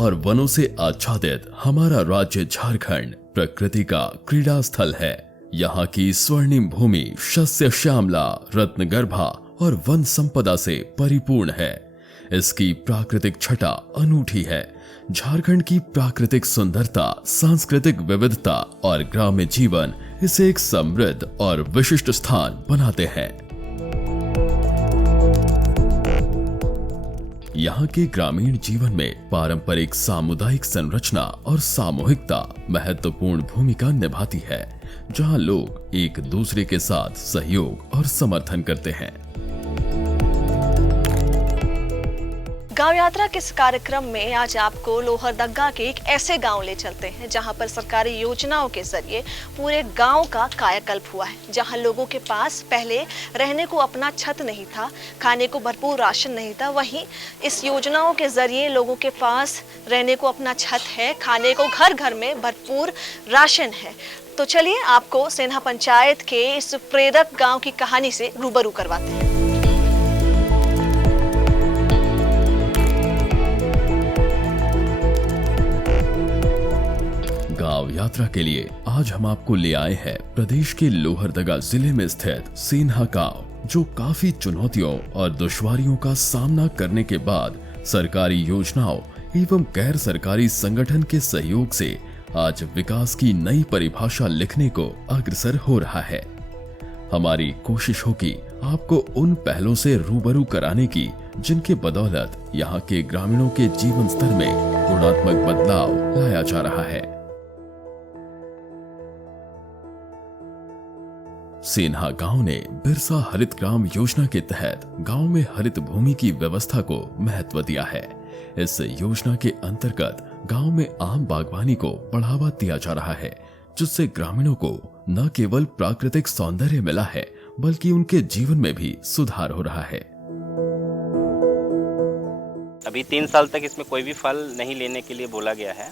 और वनों से आच्छादित हमारा राज्य झारखंड प्रकृति का क्रीड़ा स्थल है। यहाँ की स्वर्णिम भूमि शस्य श्यामला, रत्नगर्भा और वन संपदा से परिपूर्ण है। इसकी प्राकृतिक छटा अनूठी है। झारखंड की प्राकृतिक सुंदरता, सांस्कृतिक विविधता और ग्राम्य जीवन इसे एक समृद्ध और विशिष्ट स्थान बनाते हैं। यहाँ के ग्रामीण जीवन में पारंपरिक सामुदायिक संरचना और सामूहिकता महत्वपूर्ण भूमिका निभाती है, जहाँ लोग एक दूसरे के साथ सहयोग और समर्थन करते हैं। गांव यात्रा के इस कार्यक्रम में आज आपको लोहरदगा के एक ऐसे गांव ले चलते हैं जहां पर सरकारी योजनाओं के जरिए पूरे गांव का कायाकल्प हुआ है, जहां लोगों के पास पहले रहने को अपना छत नहीं था, खाने को भरपूर राशन नहीं था। वहीं इस योजनाओं के जरिए लोगों के पास रहने को अपना छत है, खाने को घर घर में भरपूर राशन है। तो चलिए आपको सेन्हा पंचायत के इस प्रेरक गाँव की कहानी से रूबरू करवाते हैं। गांव यात्रा के लिए आज हम आपको ले आए हैं प्रदेश के लोहरदगा जिले में स्थित सेन्हा गांव, जो काफी चुनौतियों और दुश्वारियों का सामना करने के बाद सरकारी योजनाओं एवं गैर सरकारी संगठन के सहयोग से आज विकास की नई परिभाषा लिखने को अग्रसर हो रहा है। हमारी कोशिश होगी आपको उन पहलों से रूबरू कराने की जिनके बदौलत यहाँ के ग्रामीणों के जीवन स्तर में गुणात्मक बदलाव लाया जा रहा है। सेन्हा गांव ने बिरसा हरित ग्राम योजना के तहत गांव में हरित भूमि की व्यवस्था को महत्व दिया है। इस योजना के अंतर्गत गांव में आम बागवानी को बढ़ावा दिया जा रहा है, जिससे ग्रामीणों को न केवल प्राकृतिक सौंदर्य मिला है बल्कि उनके जीवन में भी सुधार हो रहा है। अभी 3 साल तक इसमें कोई भी फल नहीं लेने के लिए बोला गया है।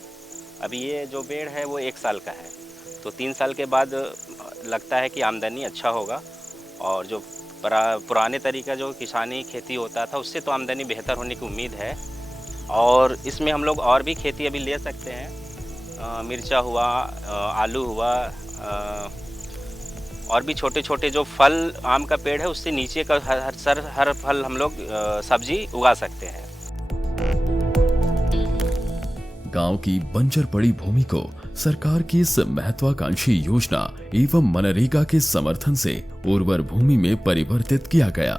अभी ये जो पेड़ है वो 1 साल का है, तो 3 साल के बाद लगता है कि आमदनी अच्छा होगा। और जो पुराने तरीका जो किसानी खेती होता था उससे तो आमदनी बेहतर होने की उम्मीद है। और इसमें हम लोग और भी खेती अभी ले सकते हैं, मिर्चा हुआ, आलू हुआ, और भी छोटे छोटे जो फल आम का पेड़ है उससे नीचे का हर फल हम लोग सब्जी उगा सकते हैं। गांव की बंजर पड़ी भूमि को सरकार की इस महत्वाकांक्षी योजना एवं मनरेगा के समर्थन से उर्वर भूमि में परिवर्तित किया गया।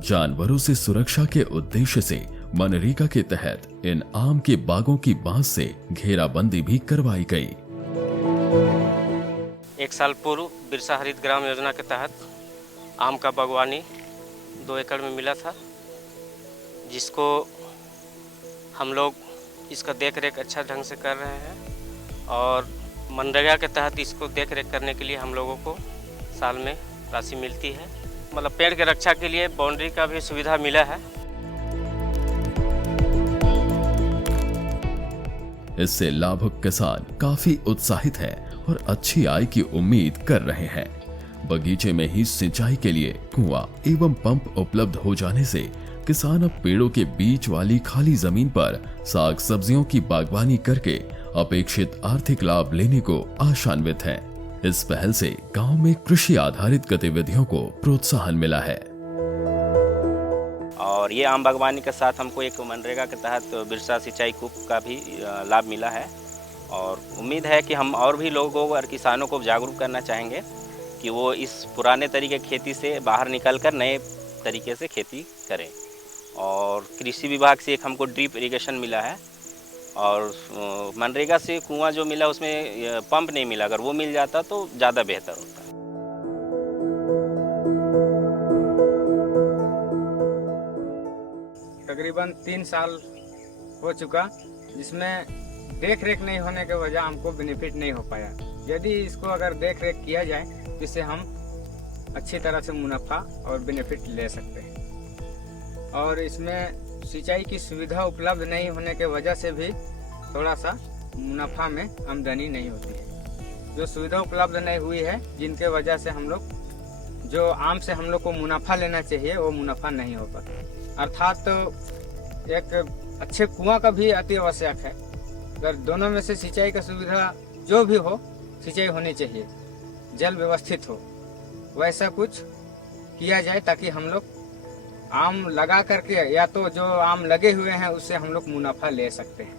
जानवरों से सुरक्षा के उद्देश्य से मनरेगा के तहत इन आम के बागों की बांस से घेराबंदी भी करवाई गई। 1 साल पूर्व बिरसा हरित ग्राम योजना के तहत आम का बागवानी 2 एकड़ में मिला था, जिसको हम लोग इसका देख रेख अच्छा ढंग से कर रहे हैं। और मनरेगा के तहत इसको देख रेख करने के लिए हम लोगों को साल में राशि मिलती है। मतलब पेड़ के रक्षा के लिए बाउंड्री का भी सुविधा मिला है। इससे लाभुक किसान काफी उत्साहित है और अच्छी आय की उम्मीद कर रहे हैं। बगीचे में ही सिंचाई के लिए कुआं एवं पंप उपलब्ध हो जाने से किसान अब पेड़ों के बीच वाली खाली जमीन पर साग सब्जियों की बागवानी करके अपेक्षित आर्थिक लाभ लेने को आशान्वित हैं। इस पहल से गांव में कृषि आधारित गतिविधियों को प्रोत्साहन मिला है। और ये आम बागवानी के साथ हमको एक मनरेगा के तहत बिरसा सिंचाई कूप का भी लाभ मिला है। और उम्मीद है कि हम और भी लोगों और किसानों को जागरूक करना चाहेंगे कि वो इस पुराने तरीके की खेती से बाहर निकलकर नए तरीके से खेती करें। और कृषि विभाग से एक हमको ड्रिप इरिगेशन मिला है, और मनरेगा से कुआं जो मिला उसमें पंप नहीं मिला। अगर वो मिल जाता तो ज़्यादा बेहतर होता। तकरीबन 3 साल हो चुका, जिसमें देख रेख नहीं होने के वजह हमको बेनिफिट नहीं हो पाया। यदि इसको अगर देख रेख किया जाए तो इससे हम अच्छी तरह से मुनाफा और बेनिफिट ले सकते हैं। और इसमें सिंचाई की सुविधा उपलब्ध नहीं होने के वजह से भी थोड़ा सा मुनाफा में आमदनी नहीं होती है। जो सुविधा उपलब्ध नहीं हुई है, जिनके वजह से हम लोग जो आम से हम लोग को मुनाफा लेना चाहिए वो मुनाफा नहीं हो पाता। अर्थात एक अच्छे कुआं का भी अति आवश्यक है। अगर दोनों में से सिंचाई का सुविधा जो भी हो, सिंचाई होनी चाहिए, जल व्यवस्थित हो, वैसा कुछ किया जाए ताकि हम लोग आम लगा करके या तो जो आम लगे हुए हैं उससे हम लोग मुनाफा ले सकते हैं।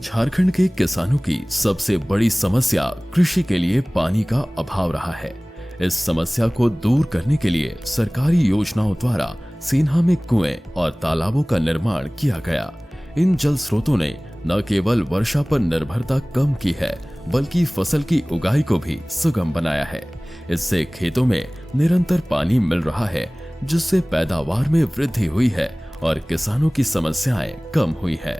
झारखंड के किसानों की सबसे बड़ी समस्या कृषि के लिए पानी का अभाव रहा है। इस समस्या को दूर करने के लिए सरकारी योजनाओं द्वारा सेन्हा में कुएं और तालाबों का निर्माण किया गया। इन जल स्रोतों ने न केवल वर्षा पर निर्भरता कम की है, बल्कि फसल की उगाई को भी सुगम बनाया है। इससे खेतों में निरंतर पानी मिल रहा है, जिससे पैदावार में वृद्धि हुई है और किसानों की समस्याएं कम हुई है।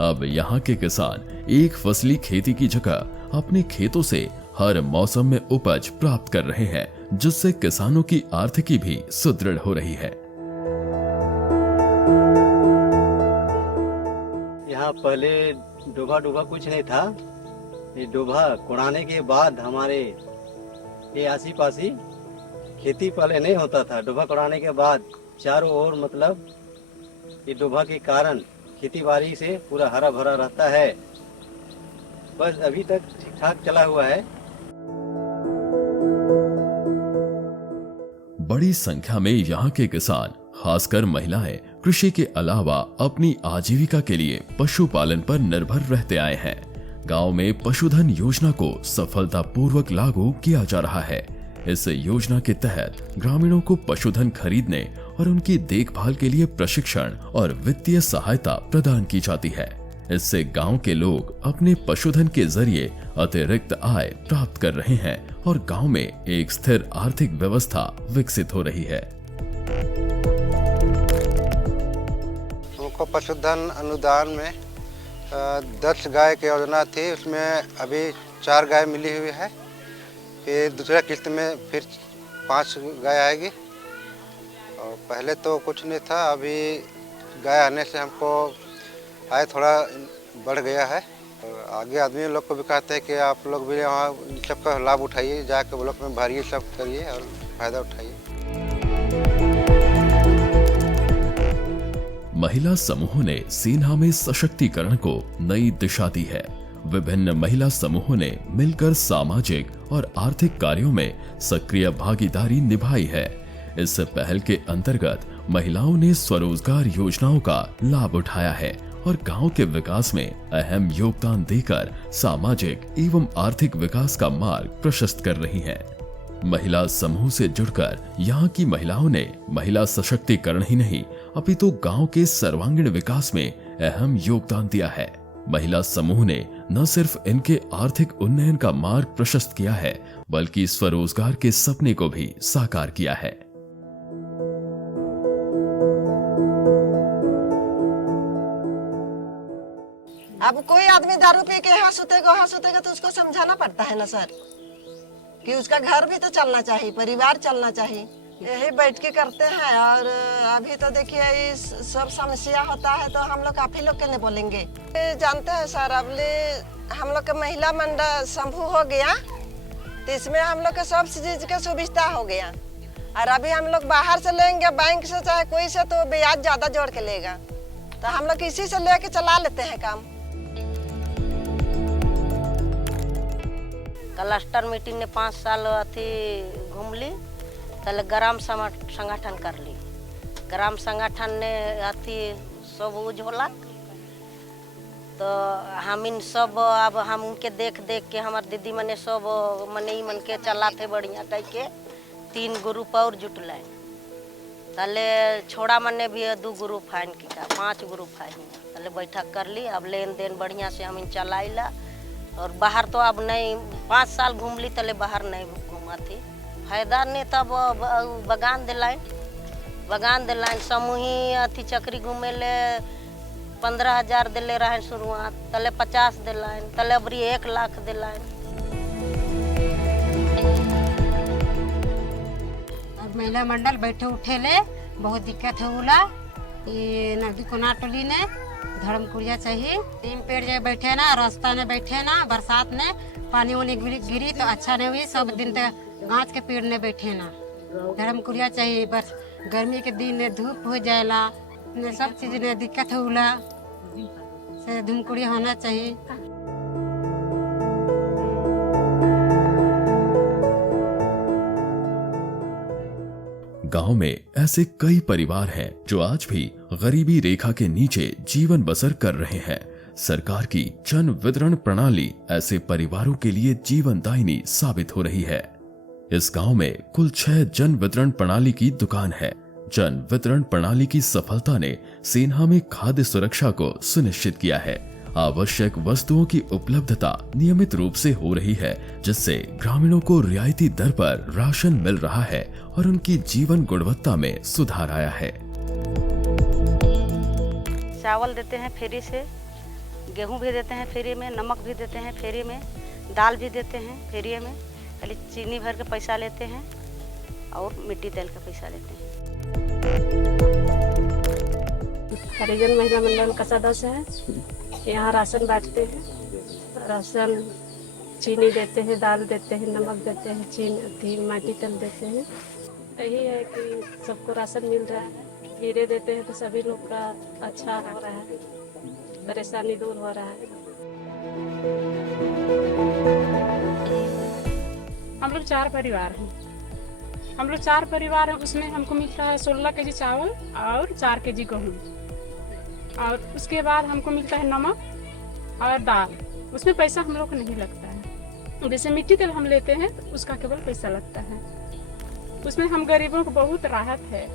अब यहाँ के किसान एक फसली खेती की जगह अपने खेतों से हर मौसम में उपज प्राप्त कर रहे हैं, जिससे किसानों की आर्थिकी भी सुदृढ़ हो रही है। यहाँ पहले डोभा डोभा कुछ नहीं था। ये डोभा कोड़ाने के बाद हमारे ये आसी पासी खेती पहले नहीं होता था। डोभा कोड़ाने के बाद चारों ओर मतलब ये डोभा के कारण खेती बाड़ी से पूरा हरा भरा रहता है। बस अभी तक ठीक ठाक चला हुआ है। बड़ी संख्या में यहाँ के किसान, खासकर महिलाएं, कृषि के अलावा अपनी आजीविका के लिए पशुपालन पर निर्भर रहते आए हैं। गांव में पशुधन योजना को सफलतापूर्वक लागू किया जा रहा है। इस योजना के तहत ग्रामीणों को पशुधन खरीदने और उनकी देखभाल के लिए प्रशिक्षण और वित्तीय सहायता प्रदान की जाती है। इससे गांव के लोग अपने पशुधन के जरिए अतिरिक्त आय प्राप्त कर रहे हैं और गांव में एक स्थिर आर्थिक व्यवस्था विकसित हो रही है। हमको पशुधन अनुदान में 10 गाय की योजना थी, उसमें अभी 4 गाय मिली हुई है। फिर दूसरा किस्त में फिर 5 गाय आएगी। और पहले तो कुछ नहीं था, अभी गाय आने से हमको आय थोड़ा बढ़ गया है। और आगे आदमी लोग को भी कहते हैं कि आप लोग भी वहाँ सबका लाभ उठाइए, जाकर ब्लॉक में भरिए, सब करिए और फायदा उठाइए। महिला समूहों ने सेन्हा में सशक्तिकरण को नई दिशा दी है। विभिन्न महिला समूहों ने मिलकर सामाजिक और आर्थिक कार्यों में सक्रिय भागीदारी निभाई है। इस पहल के अंतर्गत महिलाओं ने स्वरोजगार योजनाओं का लाभ उठाया है और गांव के विकास में अहम योगदान देकर सामाजिक एवं आर्थिक विकास का मार्ग प्रशस्त कर रही हैं। महिला समूह से जुड़कर यहाँ की महिलाओं ने महिला सशक्तिकरण ही नहीं, अपितु गांव के सर्वांगीण विकास में अहम योगदान दिया है। महिला समूह ने न सिर्फ इनके आर्थिक उन्नयन का मार्ग प्रशस्त किया है, बल्कि स्वरोजगार के सपने को भी साकार किया है। अब कोई आदमी दारू पी के यहाँ सुतेगा तो उसको समझाना पड़ता है ना सर, कि उसका घर भी तो चलना चाहिए, परिवार चलना चाहिए। यही बैठ के करते हैं। और अभी तो देखिए इस सब समस्या होता है तो हम लोग आप ही लोग के लिए बोलेंगे। जानते हैं सर, अब हम लोग का महिला मंडल समूह हो गया तो इसमें हम लोग के सब चीज का सुविधा हो गया। और अभी हम लोग बाहर से लेंगे, बैंक से चाहे कोई से, तो ब्याज ज्यादा जोड़ के लेगा, तो हम लोग इसी से लेके चला लेते हैं काम। क्लस्टर मीटिंग ने 5 साल अथी घूम ली, तले ग्राम संगठन कर ली। ग्राम संगठन ने अथी सब उजोला, तो हम इन सब अब हम उनके देख देख के हमारे दीदी मने सब मने मन के चलाते बढ़िया कह के 3 ग्रुप और जुटल। तले छोड़ा मने भी 2 ग्रुप है, 5 ग्रुप है। तले बैठक कर ली, अब लेन देन बढ़िया से हम इन चलाइला। और बाहर तो अब नहीं, 5 साल घूम ली, तले बाहर नहीं घूमा थी। फायदा नहीं तब बगान दिलाइन समूही अथी चक्री घूमे ले 15,000 दिले रहे शुरुआत, तले 50 दिलाइन, तले अबरी 1 लाख दिलाइन। अब महिला मंडल बैठे उठे ले बहुत दिक्कत होला। ये नदी कोना टोली ने धर्मकुरिया चाहिए, 3 पेड़ जो बैठे ना, रास्ता ने बैठे ना, बरसात ने पानी वानी गिरी तो अच्छा नहीं हुई। सब दिन तक गाछ के पेड़ ने बैठे ना, धर्म कुरिया चाहिए, बस गर्मी के दिन में धूप हो जाएला, ने सब चीज में दिक्कत होला से धूम कुरिया होना चाहिए। गांव में ऐसे कई परिवार हैं जो आज भी गरीबी रेखा के नीचे जीवन बसर कर रहे हैं। सरकार की जन वितरण प्रणाली ऐसे परिवारों के लिए जीवनदायिनी साबित हो रही है। इस गांव में कुल 6 जन वितरण प्रणाली की दुकान है। जन वितरण प्रणाली की सफलता ने सेन्हा में खाद्य सुरक्षा को सुनिश्चित किया है। आवश्यक वस्तुओं की उपलब्धता नियमित रूप से हो रही है, जिससे ग्रामीणों को रियायती दर पर राशन मिल रहा है और उनकी जीवन गुणवत्ता में सुधार आया है। चावल देते हैं फ्री से, गेहूं भी देते हैं फ्री में, नमक भी देते हैं फ्री में, दाल भी देते हैं फ्री में, खाली चीनी भर के पैसा लेते हैं और मिट्टी तेल का पैसा लेते हैं। हरिजन महिला मंडल का सदस्य है। यहाँ राशन बांटते हैं, राशन चीनी देते हैं, दाल देते हैं, नमक देते हैं, चीनी माटी तेल देते हैं। यही है कि सबको राशन मिल रहा है, हीरे देते हैं तो सभी लोग का अच्छा हो रहा है, परेशानी दूर हो रहा है। हम लोग 4 परिवार हैं। हम लोग 4 परिवार हैं, उसमें हमको मिलता है 16 केजी चावल और 4 केजी गेहूँ, और उसके बाद हमको मिलता है नमक और दाल। उसमें पैसा हम लोग को नहीं लगता है। जैसे मिट्टी तेल हम लेते हैं तो उसका केवल पैसा लगता है। उसमें हम गरीबों को बहुत राहत है।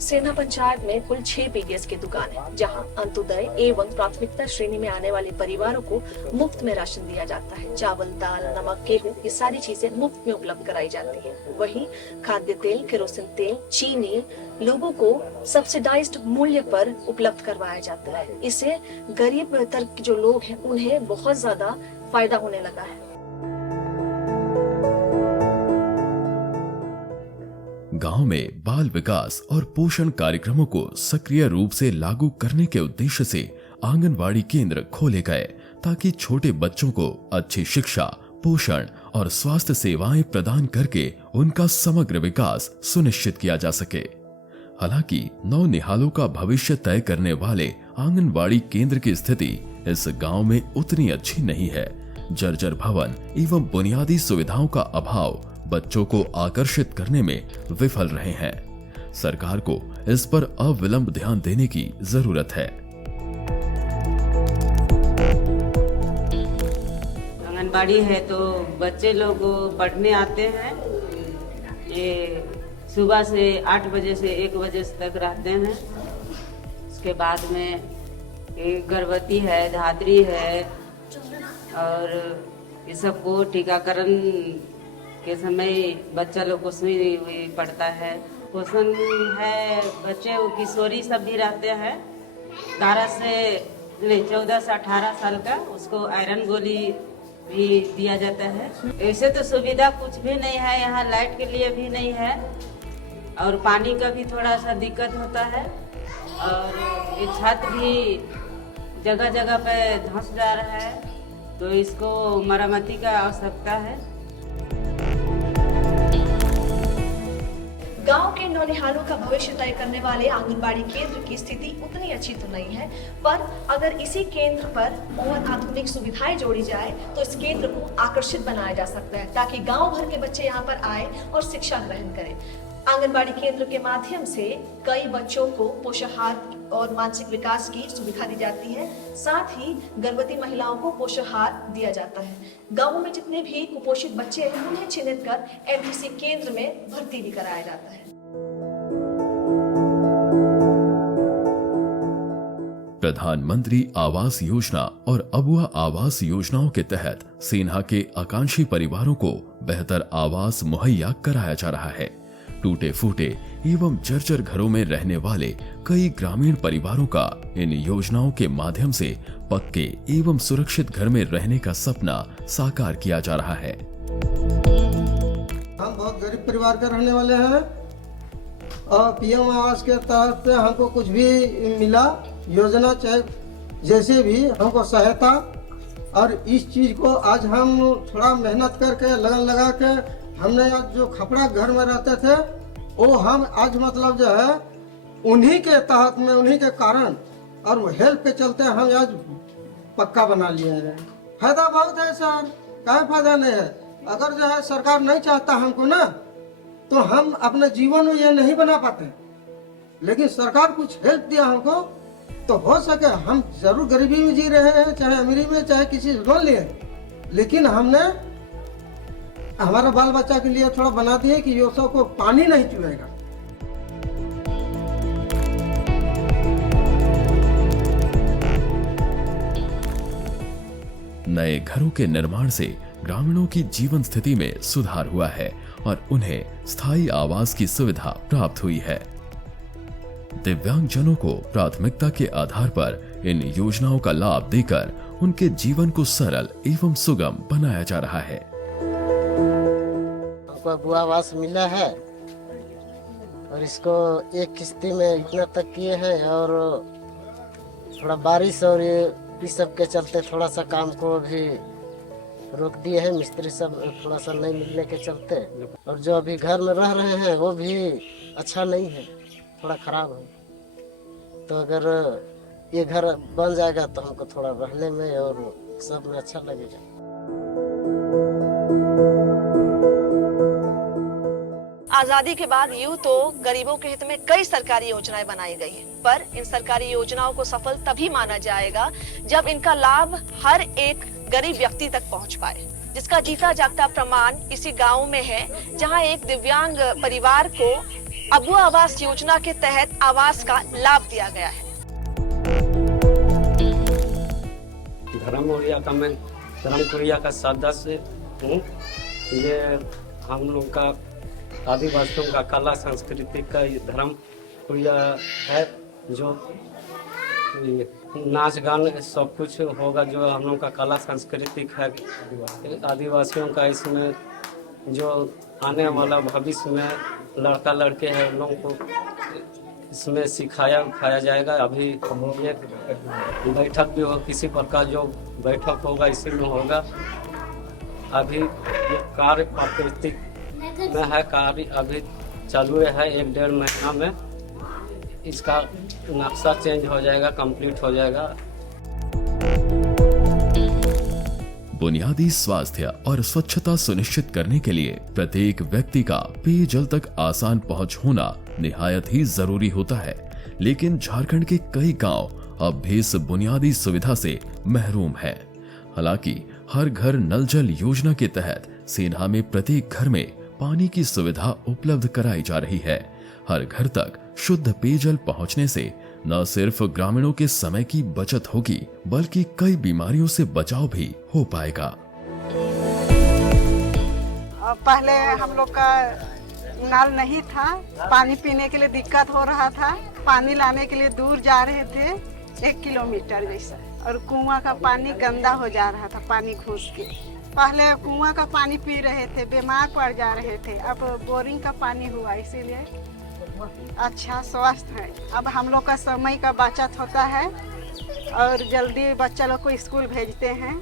सेन्हा पंचायत में कुल 6 पीडीएस की दुकान है, जहां अंत्योदय एवं प्राथमिकता श्रेणी में आने वाले परिवारों को मुफ्त में राशन दिया जाता है। चावल, दाल, नमक, गेहूं, ये सारी चीजें मुफ्त में उपलब्ध कराई जाती हैं। वहीं खाद्य तेल, केरोसिन तेल, चीनी लोगों को सब्सिडाइज्ड मूल्य पर उपलब्ध करवाया जाता है। इससे गरीब वर्ग के जो लोग हैं उन्हें बहुत ज्यादा फायदा होने लगा है। गांव में बाल विकास और पोषण कार्यक्रमों को सक्रिय रूप से लागू करने के उद्देश्य से आंगनवाड़ी केंद्र खोले गए, ताकि छोटे बच्चों को अच्छी शिक्षा, पोषण और स्वास्थ्य सेवाएं प्रदान करके उनका समग्र विकास सुनिश्चित किया जा सके। हालांकि नौनिहालों का भविष्य तय करने वाले आंगनवाड़ी केंद्र की स्थिति इस गांव में उतनी अच्छी नहीं है। जर्जर भवन एवं बुनियादी सुविधाओं का अभाव बच्चों को आकर्षित करने में विफल रहे हैं। सरकार को इस पर अविलंब ध्यान देने की जरूरत है। आंगनबाड़ी है तो बच्चे लोग पढ़ने आते हैं। ये सुबह से 8 बजे से 1 बजे तक रहते हैं। उसके बाद में गर्भवती है, धात्री है, और ये सबको टीकाकरण के समय बच्चा लोग को सुई पड़ता है। पोषण है, बच्चे किशोरी सब भी रहते हैं 14 से 18 साल का, उसको आयरन गोली भी दिया जाता है। ऐसे तो सुविधा कुछ भी नहीं है, यहाँ लाइट के लिए भी नहीं है, और पानी का भी थोड़ा सा दिक्कत होता है, और ये छत भी जगह जगह पे धंस जा रहा है, तो इसको मरम्मती का आवश्यकता है। गांव के नौनिहालों का भविष्य तय करने वाले आंगनबाड़ी केंद्र की स्थिति उतनी अच्छी तो नहीं है, पर अगर इसी केंद्र पर और आधुनिक सुविधाएं जोड़ी जाए तो इस केंद्र को आकर्षित बनाया जा सकता है, ताकि गांव भर के बच्चे यहां पर आए और शिक्षा ग्रहण करें। आंगनबाड़ी केंद्र के माध्यम से कई बच्चों को पोषाहार और मानसिक विकास की सुविधा दी जाती है। साथ ही गर्भवती महिलाओं को पोषाहार दिया जाता है। गांवों में जितने भी कुपोषित बच्चे हैं उन्हें चिन्हित कर एमडीसी केंद्र में भर्ती भी कराया जाता है। प्रधानमंत्री आवास योजना और अबुआ आवास योजनाओं के तहत सेन्हा के आकांक्षी परिवारों को बेहतर आवास मुहैया कराया जा रहा है। टूटे फूटे एवं जर्जर घरों में रहने वाले कई ग्रामीण परिवारों का इन योजनाओं के माध्यम से पक्के एवं सुरक्षित घर में रहने का सपना साकार किया जा रहा है। हम बहुत गरीब परिवार के रहने वाले हैं, और पीएम आवास के तहत से हमको कुछ भी मिला योजना, चाहे जैसे भी हमको सहायता और इस चीज़ को आज हम थोड़ा मेहनत करके लगन लगा के हमने आज जो खपड़ा घर में रहते थे वो हम आज मतलब जो है उन्हीं के तहत में उन्हीं के कारण और हेल्प के चलते हम आज पक्का बना लिए हैं। फायदा बहुत है सर, क्या फायदा नहीं है। अगर जो है सरकार नहीं चाहता हमको ना तो हम अपने जीवन में ये नहीं बना पाते, लेकिन सरकार कुछ हेल्प दिया हमको तो हो सके हम जरूर गरीबी में जी रहे हैं, चाहे अमीरी में, चाहे किसी से लोन लिए, लेकिन हमने हमारा बाल बच्चा के लिए थोड़ा बना दिए कि ये सब को पानी नहीं चुएगा। नए घरों के निर्माण से ग्रामीणों की जीवन स्थिति में सुधार हुआ है और उन्हें स्थायी आवास की सुविधा प्राप्त हुई है। दिव्यांगजनों को प्राथमिकता के आधार पर इन योजनाओं का लाभ देकर उनके जीवन को सरल एवं सुगम बनाया जा रहा है। हमको बुआ आवास मिला है और इसको एक किस्ती में इतना तक किए हैं और थोड़ा बारिश और ये सब के चलते थोड़ा सा काम को भी रोक दिए हैं, मिस्त्री सब थोड़ा सा नहीं मिलने के चलते। और जो अभी घर में रह रहे हैं वो भी अच्छा नहीं है, थोड़ा खराब है। तो अगर ये घर बन जाएगा तो हमको थोड़ा रहने में और सब में अच्छा लगेगा। आजादी के बाद यूं तो गरीबों के हित में कई सरकारी योजनाएं बनाई गई हैं, पर इन सरकारी योजनाओं को सफल तभी माना जाएगा जब इनका लाभ हर एक गरीब व्यक्ति तक पहुंच पाए, जिसका जीता जागता प्रमाण इसी गांव में है, जहां एक दिव्यांग परिवार को अबुआ आवास योजना के तहत आवास का लाभ दिया गया है। धर्मपुरिया का मैं धर्मपुरिया का सदस्य हूँ। ये हम लोग का आदिवासियों का कला संस्कृति का धर्मपुरिया है, जो नाच गान सब कुछ होगा, जो हम लोग का कला सांस्कृतिक है आदिवासियों का। इसमें जो आने वाला भविष्य में लड़का लड़के हैं उन लोगों को इसमें सिखाया उखाया जाएगा। अभी एक बैठक भी हो, किसी प्रकार जो बैठक होगा इसी में होगा। अभी ये कार्य प्राकृतिक में है, कार्य अभी चालू है, 1-1.5 महीना में इसका नक्शा चेंज हो जाएगा, कंप्लीट हो जाएगा। बुनियादी स्वास्थ्य और स्वच्छता सुनिश्चित करने के लिए प्रत्येक व्यक्ति का पेयजल तक आसान पहुंच होना निहायत ही जरूरी होता है, लेकिन झारखंड के कई गांव अब भी इस बुनियादी सुविधा से महरूम है। हालांकि हर घर नल जल योजना के तहत सेन्हा में प्रत्येक घर में पानी की सुविधा उपलब्ध कराई जा रही है। हर घर तक शुद्ध पेयजल पहुंचने से न सिर्फ ग्रामीणों के समय की बचत होगी, बल्कि कई बीमारियों से बचाव भी हो पाएगा। पहले हम लोग का नल नहीं था, पानी पीने के लिए दिक्कत हो रहा था, पानी लाने के लिए दूर जा रहे थे 1 किलोमीटर जैसा, और कुआं का पानी गंदा हो जा रहा था, पानी घुस के। पहले कुआं का पानी पी रहे थे, बीमार पड़ जा रहे थे, अब बोरिंग का पानी हुआ, इसीलिए अच्छा स्वस्थ है। अब हम लोग का समय का बचत होता है और जल्दी बच्चा लोग को स्कूल भेजते हैं।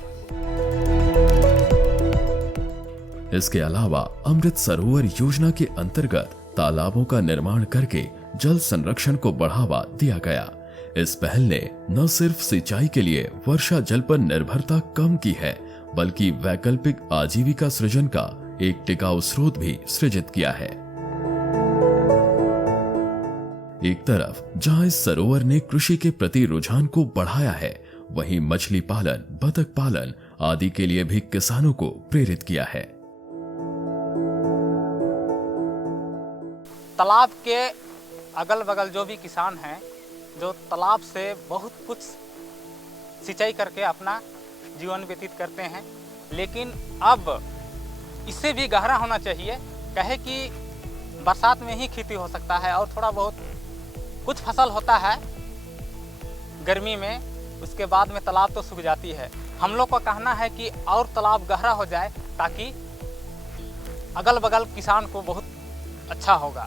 इसके अलावा अमृत सरोवर योजना के अंतर्गत तालाबों का निर्माण करके जल संरक्षण को बढ़ावा दिया गया। इस पहल ने न सिर्फ सिंचाई के लिए वर्षा जल पर निर्भरता कम की है, बल्कि वैकल्पिक आजीविका सृजन का एक टिकाऊ स्रोत भी सृजित किया है। एक तरफ जहां इस सरोवर ने कृषि के प्रति रुझान को बढ़ाया है, वहीं मछली पालन, बतख पालन आदि के लिए भी किसानों को प्रेरित किया है। तालाब के अगल बगल जो भी किसान हैं, जो तालाब से बहुत कुछ सिंचाई करके अपना जीवन व्यतीत करते हैं, लेकिन अब इससे भी गहरा होना चाहिए। कहे कि बरसात में ही खेती हो सकता है और थोड़ा बहुत कुछ फसल होता है गर्मी में, उसके बाद में तालाब तो सूख जाती है। हम लोग का कहना है कि और तालाब गहरा हो जाए ताकि अगल बगल किसान को बहुत अच्छा होगा।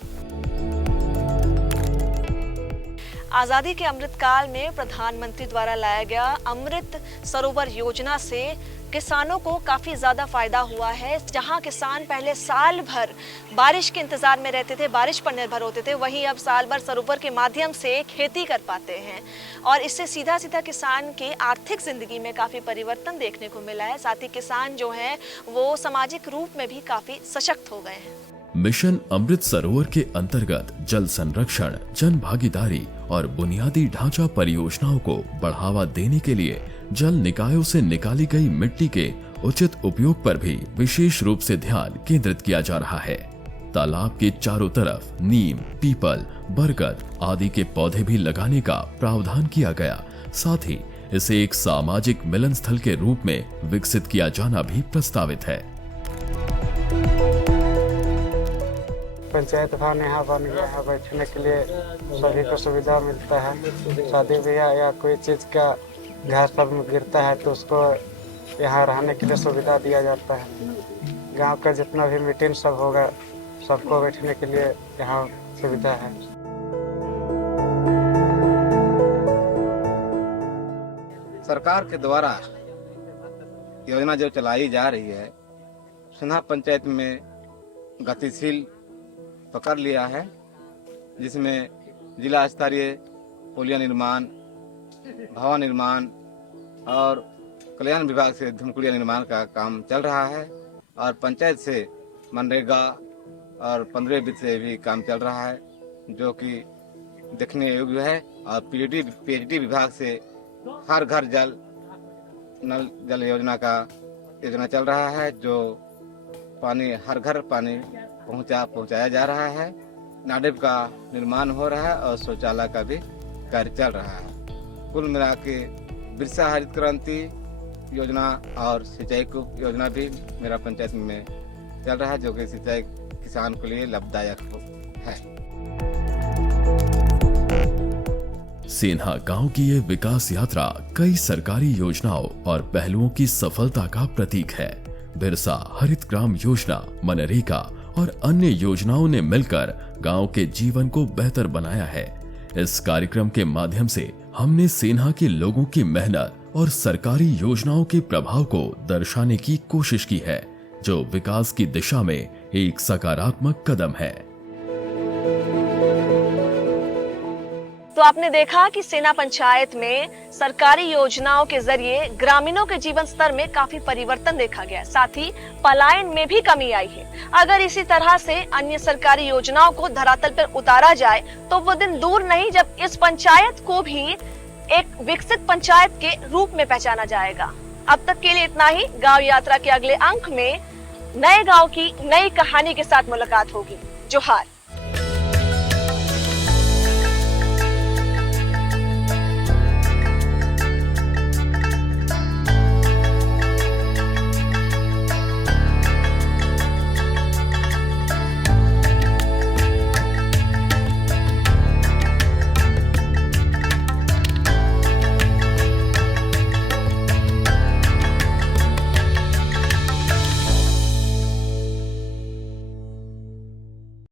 आजादी के अमृतकाल में प्रधानमंत्री द्वारा लाया गया अमृत सरोवर योजना से किसानों को काफी ज्यादा फायदा हुआ है। जहां किसान पहले साल भर बारिश के इंतजार में रहते थे, बारिश पर निर्भर होते थे, वहीं अब साल भर सरोवर के माध्यम से खेती कर पाते हैं और इससे सीधा सीधा किसान के आर्थिक जिंदगी में काफी परिवर्तन देखने को मिला है। साथ ही किसान जो है वो सामाजिक रूप में भी काफी सशक्त हो गए हैं। मिशन अमृत सरोवर के अंतर्गत जल संरक्षण, जन भागीदारी और बुनियादी ढांचा परियोजनाओं को बढ़ावा देने के लिए जल निकायों से निकाली गई मिट्टी के उचित उपयोग पर भी विशेष रूप से ध्यान केंद्रित किया जा रहा है। तालाब के चारों तरफ नीम, पीपल, बरगद आदि के पौधे भी लगाने का प्रावधान किया गया। साथ ही इसे एक सामाजिक मिलन स्थल के रूप में विकसित किया जाना भी प्रस्तावित है। पंचायत भवन यहाँ बन गया है, बैठने के लिए सभी को सुविधा मिलता है। शादी ब्याह या कोई चीज़ का घर सब गिरता है तो उसको यहाँ रहने के लिए सुविधा दिया जाता है। गांव का जितना भी मीटिंग सब होगा सबको बैठने के लिए यहाँ सुविधा है। सरकार के द्वारा योजना जो चलाई जा रही है, सिन्हा पंचायत में गतिशील पकड़ लिया है, जिसमें जिला स्तरीय पुलिया निर्माण, भवन निर्माण और कल्याण विभाग से धूमकुड़िया निर्माण का काम चल रहा है और पंचायत से मनरेगा और 15 वित्त से भी काम चल रहा है, जो कि देखने योग्य है। और पीएचडी विभाग से हर घर जल नल जल योजना का योजना चल रहा है, जो पानी हर घर पानी पहुंचाया जा रहा है। नाडिप का निर्माण हो रहा है और शौचालय का भी कार्य चल रहा है। कुल मिला के बिरसा हरित क्रांति योजना और सिंचाई कूप योजना भी मेरा पंचायत में चल रहा है, जो कि सिंचाई किसान के लिए लाभदायक है। सेन्हा गांव की ये विकास यात्रा कई सरकारी योजनाओं और पहलुओं की सफलता का प्रतीक है। बिरसा हरित ग्राम योजना, मनरेगा और अन्य योजनाओं ने मिलकर गांव के जीवन को बेहतर बनाया है। इस कार्यक्रम के माध्यम से हमने सेन्हा के लोगों की मेहनत और सरकारी योजनाओं के प्रभाव को दर्शाने की कोशिश की है, जो विकास की दिशा में एक सकारात्मक कदम है। तो आपने देखा कि सेन्हा पंचायत में सरकारी योजनाओं के जरिए ग्रामीणों के जीवन स्तर में काफी परिवर्तन देखा गया, साथ ही पलायन में भी कमी आई है। अगर इसी तरह से अन्य सरकारी योजनाओं को धरातल पर उतारा जाए तो वो दिन दूर नहीं जब इस पंचायत को भी एक विकसित पंचायत के रूप में पहचाना जाएगा। अब तक के लिए इतना ही। गांव यात्रा के अगले अंक में नए गांव की नई कहानी के साथ मुलाकात होगी। जोहार।